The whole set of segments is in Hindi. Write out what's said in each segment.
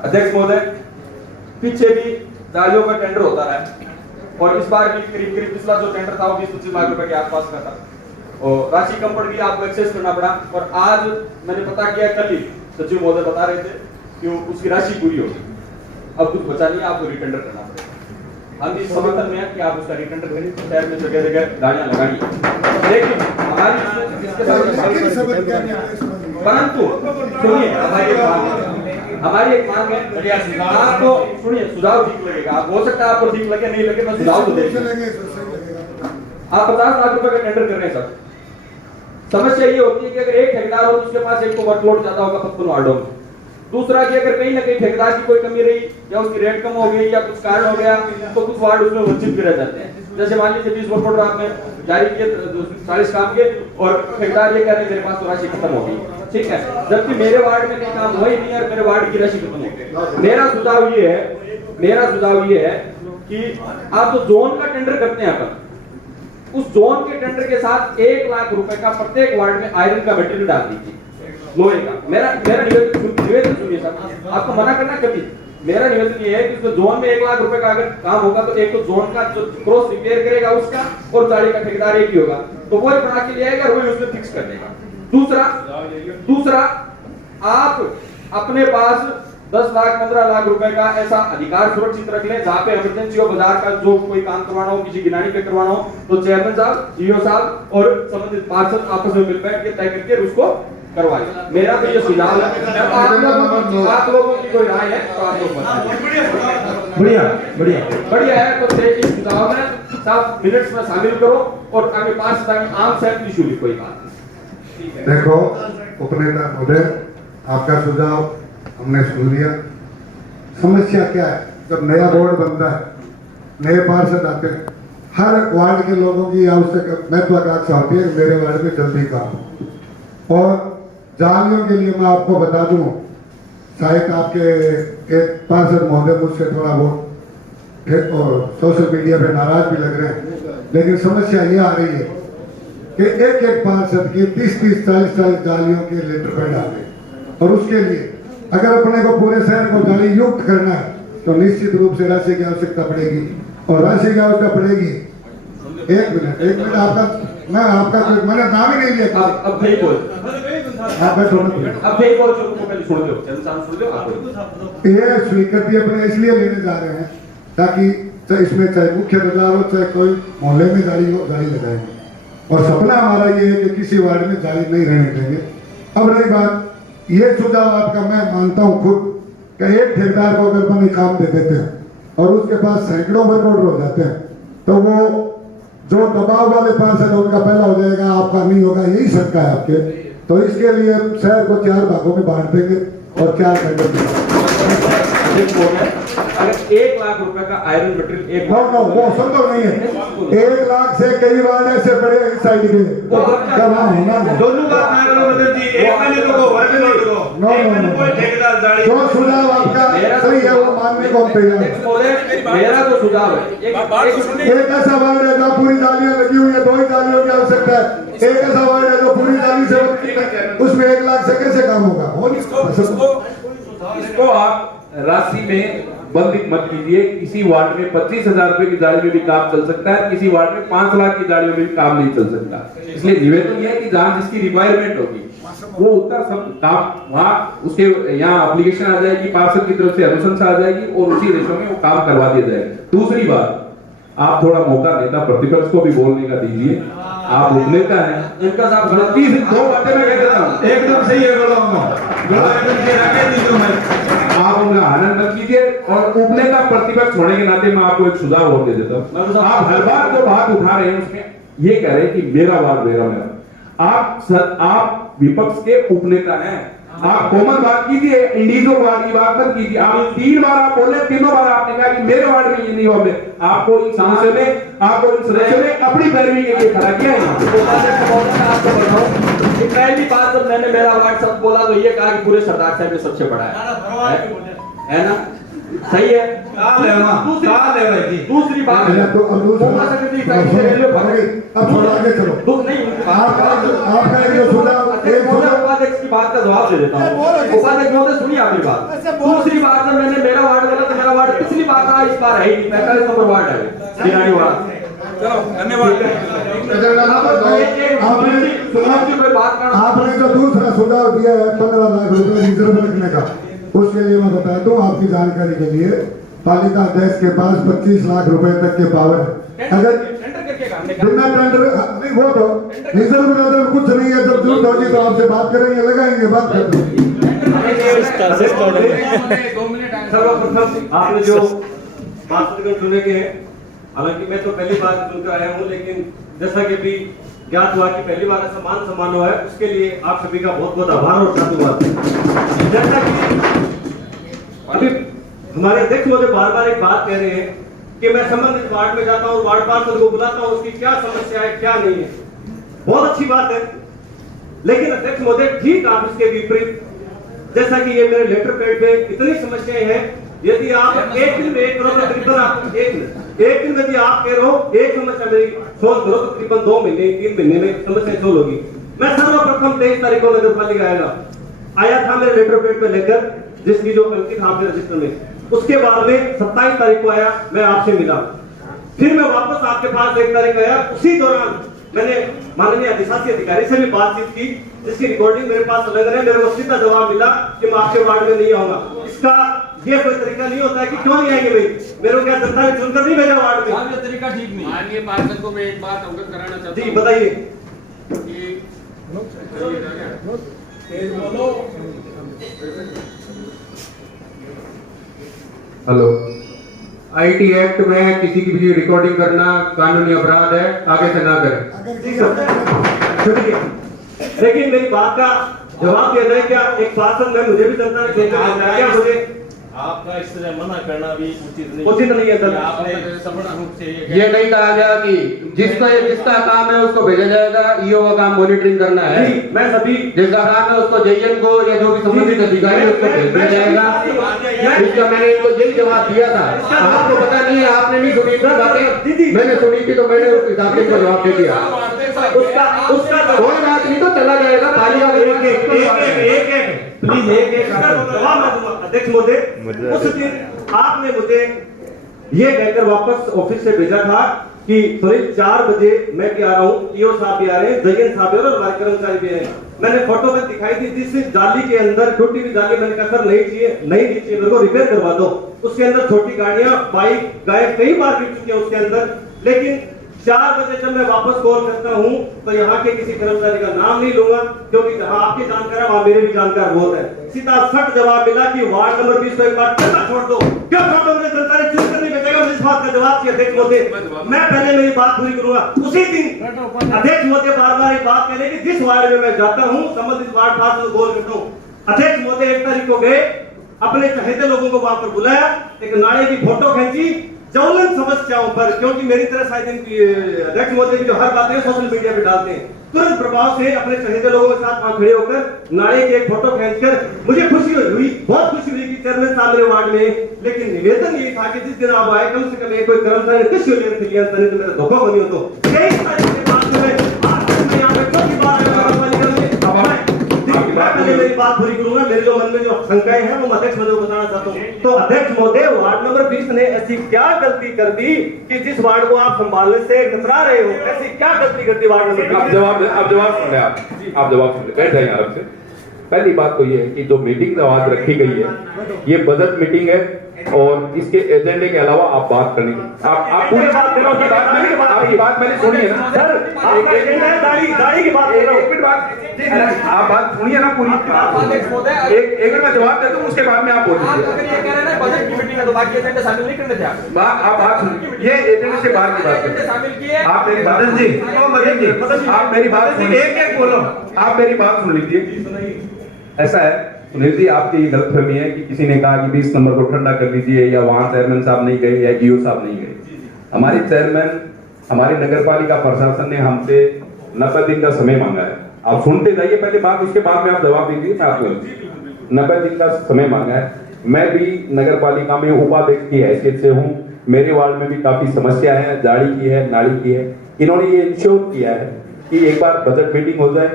अध्यक्ष महोदय, पीछे भी जालियों का टेंडर होता रहा और इस बार भी करीब करीब पिछला जो टेंडर था वो 20-25 लाख रुपए के आसपास का था और राशि कम पड़ गई, आपको एक्सेस करना पड़ा। और आज मैंने पता किया, कल ही सचिव महोदय बता रहे थे कि उसकी राशि पूरी होगी, अब कुछ बचा नहीं, आपको रिटेंडर करना पड़ेगा। हम इस समर्थन में है कि आप उसका रिटेंडर करें, शहर में जगह जगह गाड़ियां लगाइए, लेकिन हमारी इसके साथ परंतु सुनिए, हमारी एक मांग है, आपको सुनिए, सुझाव ठीक लगेगा, आप हो सकता है आपको ठीक लगे, नहीं लगे, मैं सुझाव तो देंगे। आप 50 लाख रुपए का टेंडर कर रहे हैं सर। समस्या ये होती है कि अगर एक ठेकेदार हो तो उसके पास एक तो वर्कलोड ज्यादा होगा 55 वार्डों में, दूसरा कि अगर कहीं ना कहीं ठेकेदार की कोई कमी रही या उसकी रेट कम हो गई या कुछ कारण हो गया तो कुछ वार्ड उसमें वंचित भी रह जाते हैं। जैसे मान लीजिए 20 वर्क ऑर्डर आपने जारी किए 40 काम के और ठेकेदार ये कह रहे हैं मेरे पास तो राशि खत्म हो गई, ठीक है, जबकि मेरे वार्ड में कहीं काम हुआ ही नहीं है और मेरे वार्ड की राशि खत्म हो गई। मेरा सुझाव ये है कि आप तो जोन का टेंडर करते हैं अपन, उस जोन के टेंडर के साथ 1 लाख रुपए का प्रत्येक वार्ड में आयरन का मटेरियल डाल दीजिए, लोहे का। मेरा निवेदन सुनिए सर, आपको मना करना कभी, मेरा निवेदन ये है कि उसको जोन में 1 लाख रुपए का अगर काम होगा तो एक तो जोन का जो क्रॉस रिपेयर करेगा उसका और जाली का ठेकेदार एक ही होगा, तो वो ही बना के ले आएगा, वही उसमें फिक्स कर देगा। दूसरा आप अपने पास 10 लाख 15 लाख रुपए का ऐसा अधिकार सुरक्षित रख लें जहां पे इमरजेंसी हो, बाजार का जो कोई काम करवाना हो, किसी गिनानी पे करवाना हो तो चेयरमैन साहब, जीओ साहब और संबंधित पार्षद आपस में मिल बैठ के तय करके उसको करवाए। मेरा तो ये सुझाव है, आप लोगों की कोई राय है तो आप लोग बताइए। बढ़िया है तो इस सुझाव में साहब मिनट्स में शामिल करो और आगे पास आम सहमति शुरू, कोई बात नहीं। देखो उपनेता महोदय, आपका सुझाव हमने सुन लिया। समस्या क्या है, जब नया बोर्ड बनता है, नए पार्षद आते हैं, हर वार्ड के लोगों की आवश्यक महत्वाकांक्षा होती है मेरे वार्ड में जल्दी काम हो। और जालियों के लिए मैं आपको बता दूं, शायद आपके एक पार्षद महोदय मुझसे थोड़ा बहुत सोशल मीडिया पे नाराज भी लग रहे हैं, लेकिन समस्या ये आ रही है कि एक पार्षद की 30-30, 40-40 जालियों के लेटर पैड आ गए और उसके लिए अगर अपने को पूरे शहर को जाली युक्त करना है तो निश्चित रूप से राशि की आवश्यकता पड़ेगी और राशि की आवश्यकता पड़ेगी। एक मिनट आपका मैंने नाम ही नहीं लिया। अब नहीं बोल, ये स्वीकृति अपने इसलिए लेने जा रहे हैं ताकि इसमें चाहे मुख्य बाजार हो चाहे कोई मोहल्ले में जाली हो, जाली लगाएंगे और सपना हमारा ये है कि किसी वार्ड में जाली नहीं रहने देंगे। अब रही बात, ये सुझाव आपका मैं मानता हूँ खुद कि एक ठेकेदार को अगर अपने काम दे देते हैं और उसके पास सैकड़ों वर्क ऑर्डर हो जाते हैं तो वो जो दबाव वाले पार्षद उनका पहला हो जाएगा, आपका नहीं होगा, यही शंका है आपके। तो इसके लिए शहर को 4 भागों में बांट देंगे और 4 अगर 1 लाख रुपए का आयरन मटेरियल वो संभव नहीं है। 1 लाख से कई वार्ड ऐसे बड़े इस साइड के दोनों बात ना करो मतलब जी, एक मैंने तो वर्ग नहीं करो, एक मैंने कोई ठेकेदार जाली जो सुझाव आपका सही है वो मानने को तैयार है। मेरा तो सुझाव है, एक ऐसा वार्ड है जहाँ पूरी जालियां लगी हुई है, 2 ही जालियों की आवश्यकता है। एक ऐसा वार्ड है जो पूरी जाली से, उसमें 1 लाख से कैसे काम होगा? इसको आप राशि में बंद मत कीजिए। किसी वार्ड में 25,000 रुपए की जाली में भी काम चल सकता है, किसी वार्ड में 5 लाख की जालियों में भी काम नहीं चल सकता। इसलिए निवेदन यह है कि जहां जिसकी रिक्वायरमेंट होगी वो उतना सब काम वहां उसके यहाँ एप्लीकेशन आ जाएगी, पार्षद की तरफ से अनुशंसा आ जाएगी और उसी रेशो में वो काम करवा दिया जाएगा। दूसरी बात, आप थोड़ा मौका नेता प्रतिपक्ष को भी बोलने का दीजिए, आप उपनेता हैं, इनका साहब 2 बातें मैं कह देता हूँ, एकदम सही है आप उनका आनंद मत कीजिए। और उपनेता प्रतिपक्ष होने के नाते मैं आपको एक सुझाव और दे देता हूँ। आप हर बार जो बात उठा रहे हैं उसमें ये कह रहे हैं कि मेरा वार्ड मेरा, आप विपक्ष के उपनेता हैं, आप कॉमन बात कीजिए, इंडिविजुअल वार्ड की बात मत कीजिए। आप 3 बार आप बोले, 3 बार आपने कहा कि मेरे वार्ड में ये नहीं हुआ। आपको इन समस्या में, आपको इन सदस्यों ने अपनी पैरवी के लिए खड़ा किया है। पहली बात जब मैंने मेरा वार्ड सब बोला तो ये कहा कि पूरे सरदार साहब ने सबसे बड़ा है ना, सही है। दूसरी बात अब थोड़ा आगे चलो। नहीं, आपका एक जो सुझाव अध्यक्ष महोदय, उपाध्यक्ष की बात का जवाब दे देता हूँ। उपाध्यक्ष महोदय सुनिए आपकी बात। दूसरी बात जब मैंने मेरा वार्ड बोला तो मेरा वार्ड पिछली बार था, इस बार है ही नहीं। 45 नंबर वार्ड है गिरानी वार्ड। चलो धन्यवाद। आपने जो दूसरा सुझाव दिया है 15 लाख रुपए रिजर्व रखने का, उसके लिए मैं बता दूं आपकी जानकारी के लिए, पालिका अध्यक्ष के पास 25 लाख रुपए तक के पावर है। अगर बिना टेंडर नहीं वो तो रिजर्व कुछ नहीं है, जब जरूरत होगी तो आपसे बात करेंगे, लगाएंगे बात करेंगे। सर्वप्रथम आपने जो 5 सेकंड चुने के हैं, हालांकि मैं तो पहली बार चुनकर आया हूं, लेकिन जैसा कि भी ज्ञात हुआ कि पहली बार ऐसा मान सम्मान हुआ है, उसके लिए आप सभी का बहुत बहुत आभार और साधुवाद। जैसा कि अभी हमारे अध्यक्ष महोदय बार बार एक बात कह रहे हैं कि मैं संबंधित वार्ड में जाता हूँ, वार्ड पार्षद को बुलाता हूँ, उसकी क्या समस्या है क्या नहीं है, बहुत अच्छी बात है। लेकिन अध्यक्ष महोदय ठीक आप इसके विपरीत, जैसा कि ये मेरे लेटर पैड पे इतनी समस्याएं हैं, यदि आप एक दिन में करो तो तकरीबन आप एक दिन में यदि आप कह रहे हो एक समस्या मेरी सोल्व करो तो तकरीबन 2 महीने 3 महीने में समस्या सोल्व होगी। मैं सर्वप्रथम 23 तारीख को नगर पालिका आया था मेरे लेटर पैड पे लेकर, जिसकी जो अंकित आपके रजिस्टर में, उसके बाद में 27 तारीख को आया, मैं आपसे मिला, फिर मैं वापस आपके पास 1 तारीख आया। उसी दौरान मैंने माननीय अधिशासी अधिकारी से भी बातचीत की, जिसकी रिकॉर्डिंग मेरे पास अलग है। मेरे को सीधा जवाब मिला कि मैं आपके वार्ड में नहीं आऊंगा। इसका ये कोई तरीका नहीं होता है कि क्यों नहीं आएंगे भाई, मेरे को क्या जनता ने चुनकर नहीं भेजा वार्ड में, ये तरीका ठीक नहीं। माननीय पार्षद को मैं एक बात अवगत कराना चाहता जी हूं बताइए। कि हेलो, आईटी एक्ट में किसी की भी रिकॉर्डिंग करना कानूनी अपराध है, आगे से ना करें। जी सर, शुक्रिया। लेकिन मेरी बात का जवाब देना है क्या एक पार्षद में मुझे भी जनता ने भेजा, क्या मुझे आपका इस तरह मना करना भी उचित नहीं है सर। आपने संपूर्ण रूप से ये नहीं कहा गया कि जिसका काम है उसको भेजा जाएगा, ईओ का काम मॉनिटरिंग करना है। जी, मैं सभी जिसका काम है उसको जेईएन को या जो भी संबंधित अधिकारी है उसको भेज दिया जाएगा। इसका मैंने इनको यही जवाब दिया था। आपको पता नहीं है, आपने नहीं सुनी थी बातें, मैंने सुनी थी तो मैंने उस हिसाब से इनको जवाब दे दिया। उसका कोई बात नहीं, तो चला जाएगा पालिका प्लीज एक जवाब मैं दूंगा। अध्यक्ष महोदय, उस दिन आपने मुझे ये कहकर वापस ऑफिस से भेजा था कि करीब 4 बजे मैं भी आ रहा हूँ, ईओ साहब भी आ रहे हैं, जयन साहब भी और हमारे कर्मचारी भी हैं। मैंने फोटो में दिखाई दी जिस जाली के अंदर छोटी भी जाली, मैंने कहा सर नहीं चाहिए मेरे को रिपेयर करवा दो। उसके अंदर छोटी गाड़ियां बाइक गाय कई बार गिर चुकी है उसके अंदर। लेकिन 4 बजे जब मैं वापस कॉल करता हूं तो यहाँ के किसी कर्मचारी का नाम नहीं लूंगा, क्योंकि जहां आपके जानकार है वहां मेरे भी जानकार बहुत है। सीधा सट जवाब मिला कि वार्ड नंबर 20 को एक बार चलना छोड़ दो। क्यों छोड़ दो? मुझे जनता ने चुन कर नहीं भेजेगा। मुझे इस बात का जवाब चाहिए अध्यक्ष महोदय। मैं पहले मेरी बात पूरी करूंगा। उसी दिन अध्यक्ष महोदय बार बार एक बात कहने की जिस वार्ड में मैं जाता हूँ संबंधित वार्ड पार्षद को कॉल करता हूँ। अध्यक्ष महोदय 1 तारीख को गए, अपने चहेते लोगों को वहां पर बुलाया, एक नाले की फोटो खींची ज्वलंत समस्याओं पर, क्योंकि मेरी तरह शायद अध्यक्ष महोदय की जो हर बातें सोशल मीडिया पे डालते हैं, तुरंत प्रभाव से अपने चहेते लोगों के साथ वहां खड़े होकर नाले की एक फोटो खींचकर मुझे खुशी हुई, बहुत खुशी हुई कि चेयरमैन साहब मेरे वार्ड में। लेकिन निवेदन ये था कि जिस दिन आप आए कम से कम एक कोई कर्मचारी किसी लिया तो मेरा धोखा बनी हो तो पहले मेरी बात पूरी करूंगा। मेरे जो मन में जो शंकाएं हैं वो अध्यक्ष महोदय को बताना चाहता हूँ। तो अध्यक्ष महोदय, वार्ड नंबर 20 ने ऐसी क्या गलती कर दी कि जिस वार्ड को आप संभालने से कतरा रहे हो? ऐसी क्या गलती कर दी वार्ड नंबर 20? आप जवाब सुन ले, आप जवाब सुन ले, बैठ जाइए आराम से। पहली बात तो ये है कि जो मीटिंग आज रखी गई है ये बजट मीटिंग है और इसके एजेंडे के अलावा आप बात करेंगे। आप पूरी बात करो कि आपकी बात मैंने सुनी है ना सर, आपका एजेंडा है दाढ़ी की बात कर रहा हूं। एक मिनट बात, आप बात सुनिए ना पूरी। एक मिनट में जवाब दे दूं, उसके बाद में आप बोलिए। अगर ये कह रहे हैं ना बजट की मीटिंग है तो बाकी एजेंडे शामिल नहीं करने थे आप बात सुनिए, ये एजेंडे से बाहर की बात करें। शामिल किए आप मेरी बात आप मेरी बात सुनिए, एक बोलो, आप मेरी बात सुन लीजिए। ऐसा है सुनील जी, आपकी गलतफहमी है कि किसी ने कहा कि 20 नंबर को ठंडा कर लीजिए या वहां चेयरमैन साहब नहीं गए या ईओ साहब नहीं गए। हमारी चेयरमैन, हमारी नगर पालिका प्रशासन ने हमसे 90 दिन का समय मांगा है। आप सुनते जाइए पहले बात, उसके बाद में आप जवाब दीजिए। मैं आपको 90 दिन का समय मांगा है। मैं भी नगर पालिका में उपाध्यक्ष की हैसियत से हूँ। मेरे वार्ड में भी काफी समस्या है, जाड़ी की है, नाली की है। इन्होंने ये इंश्योर किया है कि एक बार बजट मीटिंग हो जाए,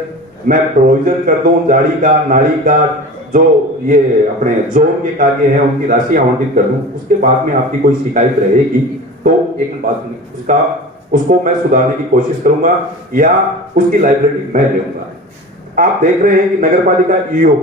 मैं प्रोविजन कर दूं गाड़ी का, नाली का, जो ये अपने जोन के कार्य हैं उनकी राशि आवंटित कर दूं, उसके बाद में आपकी कोई शिकायत रहेगी तो एक बात नहीं, उसको मैं सुधारने की कोशिश करूंगा या उसकी लाइब्रेरी मैं लूंगा। आप देख रहे हैं कि नगरपालिका ईओ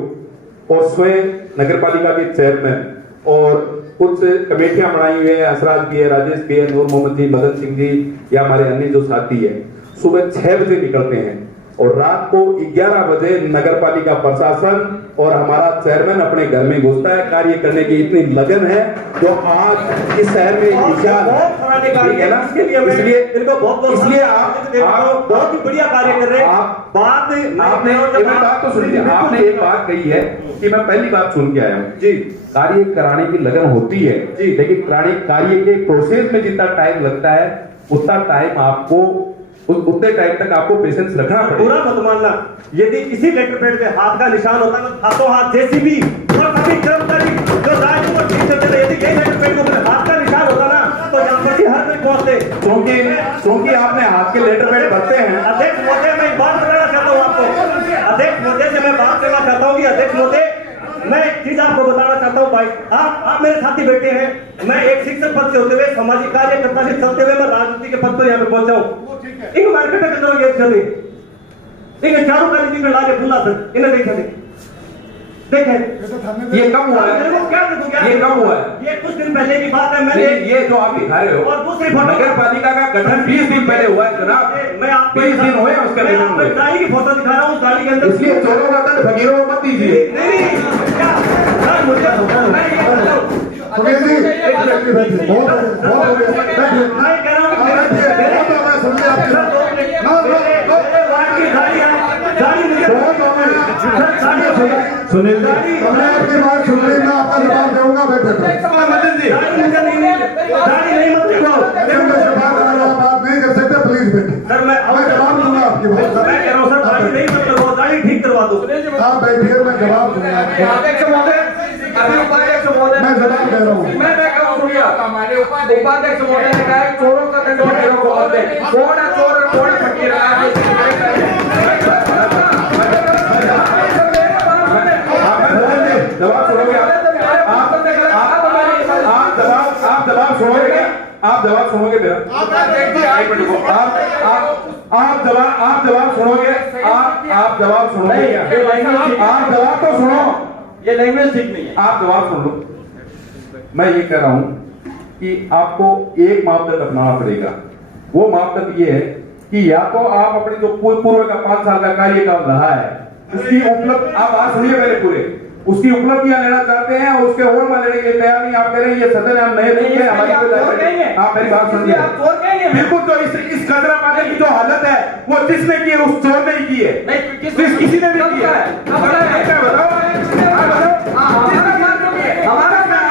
और स्वयं नगरपालिका के चेयरमैन और कुछ कमेटियां बनाई हुई है, असराज भी है, राजेश भी है, नूर मोहम्मद जी, मदन सिंह जी या हमारे अन्य जो साथी है, सुबह 6 बजे निकलते हैं और रात को 11 बजे नगरपालिका प्रशासन और हमारा चेयरमैन अपने घर में घुसता है। कार्य करने की इतनी लगन है जो आज इस शहर में इसलिए आप बहुत ही बढ़िया कार्य कर रहे हैं। आपने बात तो सुनिए, आपने एक बात कही है कि मैं पहली बात सुन के आया हूँ जी, कार्य कराने की लगन होती है जी, लेकिन कार्य के प्रोसेस में जितना टाइम लगता है उतना टाइम आपको उतने टाइम तक आपको पेशेंस रखना पड़ेगा। पूरा मत मानना, यदि इसी लेटर पैड पे हाथ का निशान होता तो हाथों हाथ जेसीबी और सभी कर्मचारी जो राज्य को ठीक करते थे, यदि यही लेटर पैड के ऊपर हाथ का निशान होता ना तो यहाँ पर हर कोई पहुंचते। क्योंकि आपने हाथ के लेटर पैड भरते हैं। अध्यक्ष महोदय, मैं एक बात बताना चाहता हूँ आपको, अध्यक्ष महोदय से मैं बात करना चाहता हूँ कि अध्यक्ष महोदय मैं एक चीज आपको बताना चाहता हूँ भाई, आप मेरे साथी बैठे हैं, मैं एक शिक्षक पद से होते हुए सामाजिक कार्यकर्ता से चलते हुए मैं राजनीति के पद पर यहाँ पे पहुंचा हूँ। इन मार्केट के तरह ये चले इन चारों का नीति में लाके फुला सर इन्हें देखें ये कब हुआ है? ये कब हुआ है? ये कुछ दिन पहले की बात है। मैंने ये जो आप दिखा रहे हो और दूसरी फोटो नगर पालिका का गठन 20 दिन पहले हुआ है जनाब, मैं आपको 20 दिन हुए उसका मैं आपको गाड़ी की फोटो दिखा रहा हूँ, गाड़ी के अंदर इसलिए चोरों का दंड फकीरों को मत दीजिए। सुनील जी, मैं आपकी बात सुन रही, मैं आपका जवाब दूंगा। बैठे बात नहीं कर सकते, प्लीज बैठे। सर मैं जवाब दूंगा आपकी बात। मैं कह रहा हूँ सर, गाड़ी नहीं मत लगवाओ, गाड़ी ठीक करवा दो। आप बैठिए, मैं जवाब दूंगा आपको। मैं जवाब दे रहा हूँ। हमारे उपाध्यक्ष महोदय ने कहा है चोरों का दंड फकीरों को मत दे। कौन है चोर और कौन है फकीर? जवाब सुनोगे आप जवाब सुनोगे क्या? आप जवाब सुनोगे मेरा? आप जवाब सुनोगे? आप जवाब सुनोगे क्या? आप जवाब तो सुनो, ये लैंग्वेज ठीक नहीं है। आप जवाब सुन लो। मैं ये कह रहा हूं कि आपको एक मापदंड अपनाना पड़ेगा। वो मापदंड ये है कि या तो आप अपने जो पूर्व का 5 साल का कार्यकाल रहा है उसकी उपलब्ध, आप बात सुनिए मेरे पूरे, उसकी उपलब्धियां लेना चाहते हैं और उसके और लेने के लिए तैयार नहीं। आप कह रहे हैं ये सदन हम नहीं देंगे, हमारी आप मेरी बात सुनिए। बिल्कुल, तो इस कचरा पाने की जो हालत है वो जिसने की है उस चोर ने की है, किसी ने भी की है। हमारा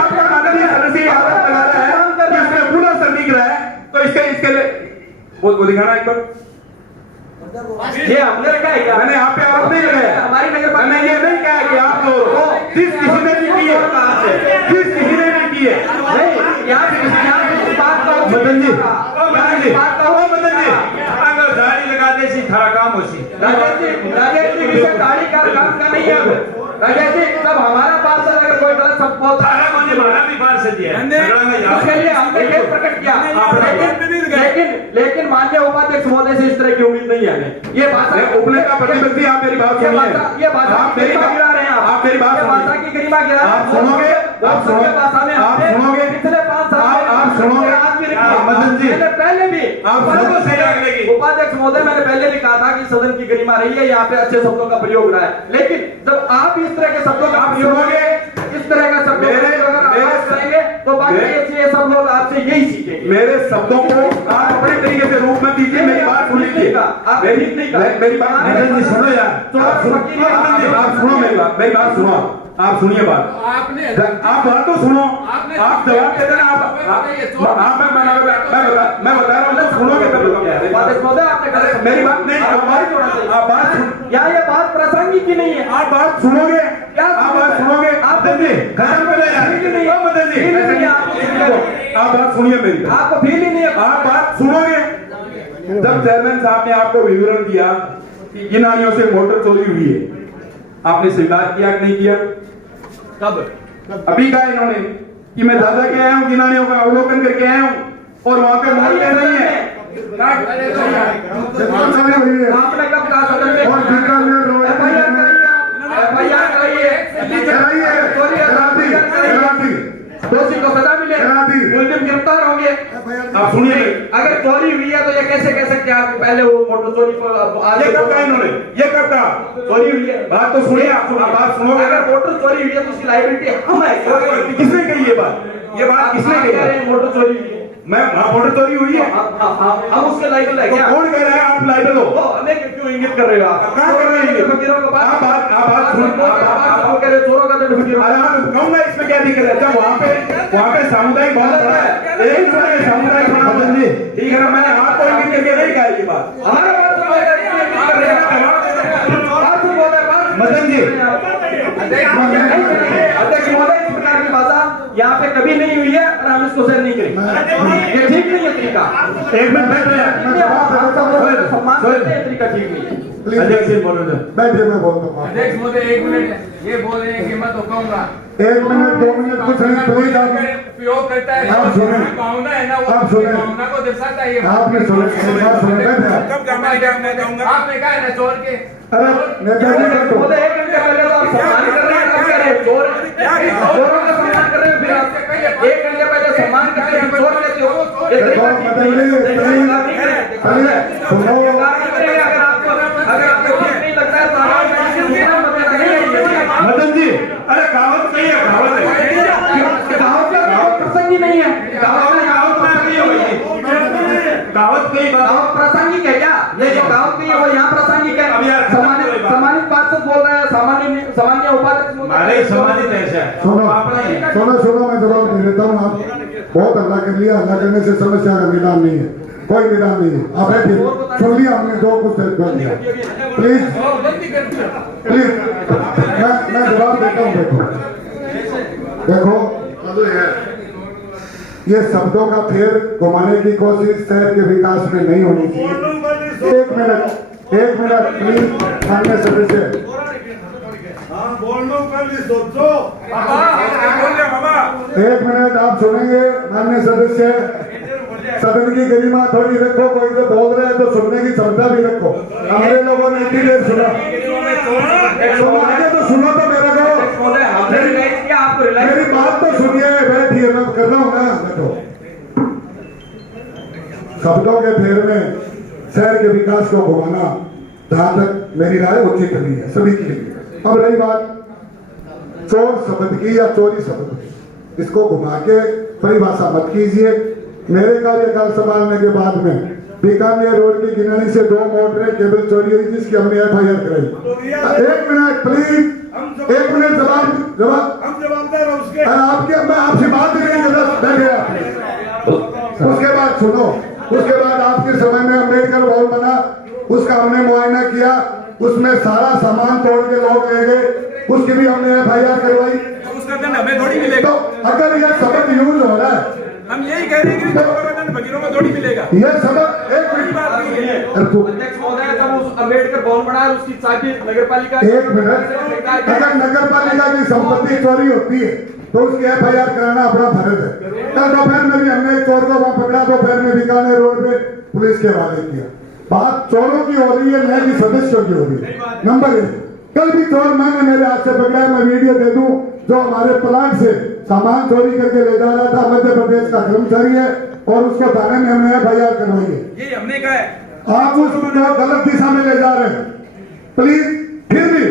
आपका माननीय सदस्य आरोप लगा रहा है कि इसमें पूरा सर निकला है, तो इसके लिए वो दिखाना एक बार। ये आपने रखा है क्या? मैंने आप पे आरोप नहीं लगाया, हमारी नगर मैंने ये नहीं कहा कि आप चोर हो। जिस किसी ने भी की है, जिस किसी ने भी की है, नहीं यहाँ बात का मदन जी, मदन जी अगर गाड़ी लगा दे सी थारा काम हो सी राजेश जी विषय गाड़ी का काम का नहीं है। राजेश जी तब हमारा पास अगर कोई गलत सब थारा मुझे मारा भी बात से दिया उसके लिए हमने खेद प्रकट किया, लेकिन माननीय उपाध्यक्ष महोदय से इस तरह की उम्मीद नहीं है। ये भाषा उपले का प्रतिनिधि, आप मेरी बात सुनिए, ये भाषा आप मेरी बात गिरा रहे हैं, आप मेरी बात भाषा की गरिमा गिरा रहे हैं। आप सुनोगे, आप सुनोगे पिछले 5 साल आप सुनोगे मदन जी, पहले भी आप उपाध्यक्ष महोदय मैंने पहले भी कहा था कि सदन की गरिमा रही है, यहाँ पे अच्छे शब्दों का प्रयोग रहा है, लेकिन जब आप इस तरह के शब्दों का प्रयोग करोगे, इस तरह का शब्दों करेंगे तो बाकी ये सब लोग आपसे यही सीखेंगे। मेरे शब्दों को आप अपने तरीके से रूप में दीजिए, मेरी बात सुन लीजिए। आप मेरी बात मदन जी सुनो यार, आप सुनो मेरी बात सुनो, आप सुनिए बात, आप बात तो सुनो, आप जवाब देते ना, मैं बता रहा हूँ, सुनोगे मेरी बात नहीं, आप बात क्या ये बात प्रासंगिक की नहीं है? आप बात सुनोगे क्या? आप बात सुनोगे? आप खत्म कर आप बात सुनिए मेरी, आपको फील ही नहीं है। आप बात सुनोगे। जब चेयरमैन साहब ने आपको विवरण दिया कि गिनानियों से मोटर चोरी हुई है, आपने स्वीकार किया कि नहीं किया? कब? अभी कहा इन्होंने कि मैं दादा के आया हूँ, गिनानियों का अवलोकन करके आया हूँ और वहां पे मोटर नहीं है। आपने कब कहा सदन में? और बीकानेर रोड FIR कराइए। दोषी को सजा मिले, मुलजिम गिरफ्तार होंगे। आप सुनिए, अगर चोरी हुई है तो ये कैसे कह सकते हैं आप पहले वो मोटर चोरी को आज ये कब कहा इन्होंने? ये कब कहा? चोरी हुई है? बात तो सुनिए, आप बात सुनोगे। अगर मोटर चोरी हुई है तो उसकी लाइबिलिटी हम है। किसने कही ये बात? ये बात किसने आप कही? कह रहे हैं मोटर चोरी हुई है। मैं मोटर चोरी हुई है? हम उसके लायबिल है तो क्या? कौन कह रहा है आप लाइबल हो? वो हमें क्यों इंगित कर रहे हो आप? कहाँ कर रहे हैं? फकीरों के पास आप बात सुन, आप कह रहे हो चोरों का दंड फकीरों अरे आप कहूंगा इसमें क्या दिक्कत है? जब वहाँ पे सामुदायिक बहुत बड़ा है, एक दूसरे सामुदायिक बड़ा बदल जी, ठीक है ना? मैंने आपको इंगित करके नहीं कहा ये बात। हमारा बात सुनो, इंगित कर रहे हैं बात सुन बोल रहे हैं मदन जी, अध्यक्ष महोदय, इस प्रकार की भाषा यहाँ पे कभी नहीं हुई है और हम इसको सहन नहीं करेंगे। ये ठीक नहीं है तरीका। एक मिनट बैठ रहे सम्मान करते हैं, तरीका ठीक नहीं है। अध्यक्ष जी बोलो जी। बैठिए, मैं बोलता हूँ। अध्यक्ष महोदय 1 मिनट, ये बोल रहे हैं कि मैं तो कहूँगा 1 मिनट 2 मिनट कुछ नहीं, प्लीज आप उपयोग करता है, आप सुने। भावना है ना, वो आप सुने। भावना को दर्शाता है। ये आपने सुने, बात सुने, बैठे आप। आपने कहा है ना चोर के अरे नेता जी का तो महोदय, 1 घंटे पहले तो आप सम्मान कर रहे हैं, आप कह रहे हैं चोर, चोरों का सम्मान कर रहे हैं, फिर आप 1 घंटे पहले सम्मान करते हैं, चोर कहते हो। ये देखो, सुनो, अगर आपको ठीक नहीं लगता है तो आप मदन जी, अरे कहावत नहीं है, कहावत है, कहावत प्रसंगी नहीं है। कहावत नहीं होगी, कहावत नहीं बात। कहावत प्रासंगिक है क्या? ये जो कहावत नहीं है वो यहाँ प्रासंगिक है। अब यार, सम्मानित पार्षद बोल रहे हैं, सामान्य उपाध्यक्ष बोल रहे हैं। हमारे सम्मानित ऐसा है। सुनो मैं जवाब दे देता हूँ। आप बहुत हल्ला कर लिया, हल्ला करने से समस्या का निदान नहीं है, कोई निदान नहीं है। आप बैठिए, सुन लिया हमने, जो कुछ कर दिया। प्लीज प्लीज, मैं जवाब देता हूँ। देखो ये शब्दों का फेर घुमाने की कोशिश शहर के विकास में नहीं होनी चाहिए। 1 मिनट प्लीज, माननीय सदस्य। एक मिनट आप सुनेंगे माननीय सदस्य। सदन की गरिमा थोड़ी रखो, कोई तो बोल रहा है तो सुनने की क्षमता भी रखो। हमारे लोगों ने इतनी देर सुना, आगे तो सुनो तो मेरे को, मेरी बात तो सुनिए। बैठिए, मैं कर रहा हूँ ना, बैठो। शब्दों के फेर में शहर के विकास को घुमाना जहां तक मेरी राय उचित नहीं है सभी के लिए। अब रही बात चोर शब्द की या चोरी शब्द की, इसको घुमा के परिभाषा मत कीजिए। मेरे कार्यकाल संभालने के बाद में बीकानेर रोड की गिनानी से 2 मोटरें केबल चोरी हुई, जिसकी हमने FIR कराई। 1 मिनट प्लीज, 1 मिनट जवाब हम जवाबदार हैं उसके। आपके, मैं आपसे बात नहीं कर रहा, बैठे आप। उसके बाद सुनो, उसके बाद आपके समय में अम्बेडकर भवन बना, उसका हमने मुआयना किया, उसमें सारा सामान तोड़ के लोग ले गए, उसकी भी हमने FIR करवाई। उसका दंड हमें थोड़ी मिलेगा। तो अगर यह शब्द यूज हो रहा है, हम यही कह रहे हैं कि चोरों का दंड फकीरों को थोड़ी मिलेगा। यह शब्द एक मिनट बात नहीं है। अध्यक्ष महोदय, जब उस अम्बेडकर भवन बना है उसकी चाबी नगर पालिका, 1 मिनट, अगर नगर पालिका की संपत्ति चोरी होती है तो उसकी FIR कराना अपना फर्ज है। कल दोपहर में भी हमने एक चोर को वहां पकड़ा, दोपहर में बीकानेर रोड पे पुलिस के हवाले किया। बात चोरों की हो रही है, न कि सदस्यों की हो रही है। नंबर 1, कल भी चोर मैंने मेरे हाथ से पकड़ा, मैं वीडियो दे दूं, जो हमारे प्लांट से सामान चोरी करके ले जा रहा था, मध्य प्रदेश का कर्मचारी है और उसको थाने में हमने FIR करवाई है। ये हमने कहा है। आप उसको गलत दिशा में ले जा रहे हैं। प्लीज, फिर भी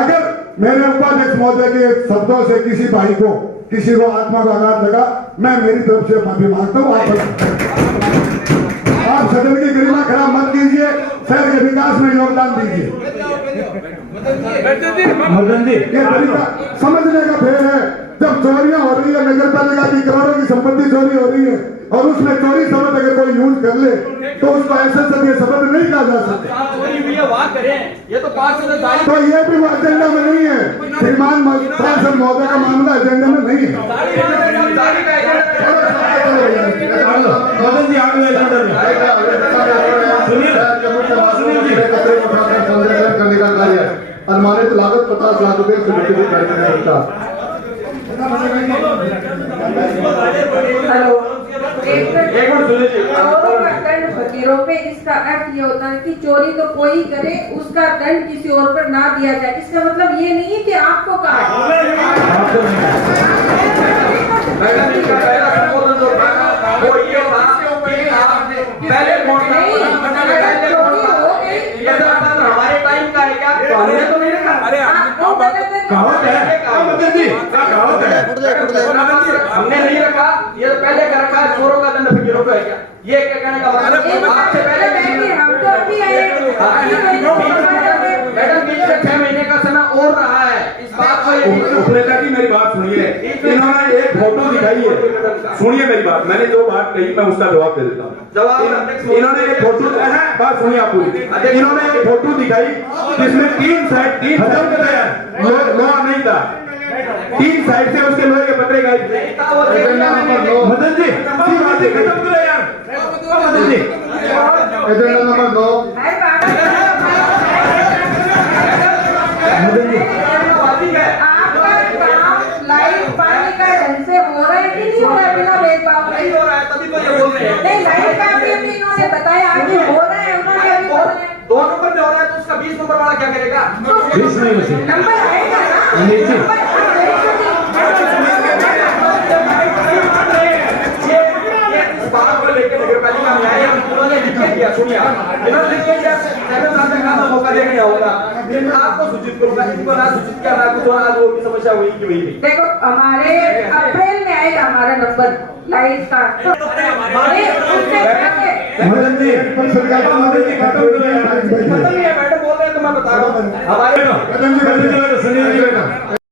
अगर मेरे उपाध्यक्ष महोदय के शब्दों से किसी भाई को, किसी को आत्मा का आघात लगा, मैं मेरी तरफ से माफी मांगता हूँ। आप सदन की गरिमा खराब मत कीजिए, शहर के विकास में योगदान दीजिए। मदन जी, ये तरीका समझने का फेर है। जब चोरियां हो रही है, नगर पालिका की करोड़ों की संपत्ति चोरी हो रही है और उसमें चोरी शब्द अगर कोई यूज कर ले तो उसको ऐसे ये शब्द नहीं कहा जा सकता। चोरी हुई है वहाँ करें, ये तो 5 से जारी तो ये भी वो एजेंडा में नहीं है। श्रीमान पार्षद महोदय का मामला एजेंडा में नहीं है। मदन जी, आगे सुनिए, सुनील जी, अनुमानित लागत 50 लाख रुपए स्वीकृत करने का। हेलो, एक मिनट सुनिए जी। चोरों का दंड फकीरों पे, इसका अर्थ ये होता है कि चोरी तो कोई करे, उसका दंड किसी और पर ना दिया जाए। इसका मतलब ये नहीं है कि आपको कहा मैडम जी का पहला संबोधन जो था वो ये था कि आपने पहले कौन था ये तो हमारे टाइम का है क्या? तो हमने तो नहीं रखा। अरे कहावत है मदन जी, कहावत है। हमने नहीं रखा, ये तो पहले का रखा है। चोरों का दंड फकीरों को है क्या? ये क्या कहने का मतलब? आपसे पहले हम तो अभी मैडम बीच में 6 महीने का समय और रहा है। इस बात को उपनेता जी मेरी बात सुनिए, इन्होंने एक फोटो दिखाई है, सुनिए मेरी बात, मैंने जो बात कही मैं उसका जवाब दे देता हूँ। इन्होंने एक फोटो, बात सुनिए आप पूरी, इन्होंने एक फोटो दिखाई जिसमें 3 साइड लोहा नहीं था, 3 साइड से उसके लोहे के पतरे गए। मदन जी बातें खत्म करो यार। मदन जी एजेंडा नंबर 2 आपका काम लाइट पानी का ढंग से हो रहा है कि नहीं हो रहा है? बिना भेदभाव नहीं हो रहा है तभी तो ये बोल रहे हैं। नहीं, लाइट का अभी अभी इन्होंने बताया आगे हो रहा है, उन्होंने अभी बोला है 2 नंबर पे हो रहा है तो उसका 20 नंबर वाला क्या करेगा? 20 नहीं बचे। नंबर आएगा ना, नीचे। नंबर इस बात को लेकर नगरपालिका में आए, उन्होंने लिख के दिया। सुनिए, इन्होंने लिख के दिया, चैनल साहब ने कहा मौका देने होगा, लेकिन आपको सूचित करूंगा, इनको ना सूचित किया ना कुछ और, आज वो की समस्या हुई कि वही नहीं। देखो, हमारे अप्रैल में आएगा हमारा नंबर लाइट का, तो उससे पहले मदन जी खत्म करो यार। खत्म नहीं है, मैडम बोल रहे हैं तो मैं बता रहा हूँ। हमारे मदन जी सुनिए जी बेटा।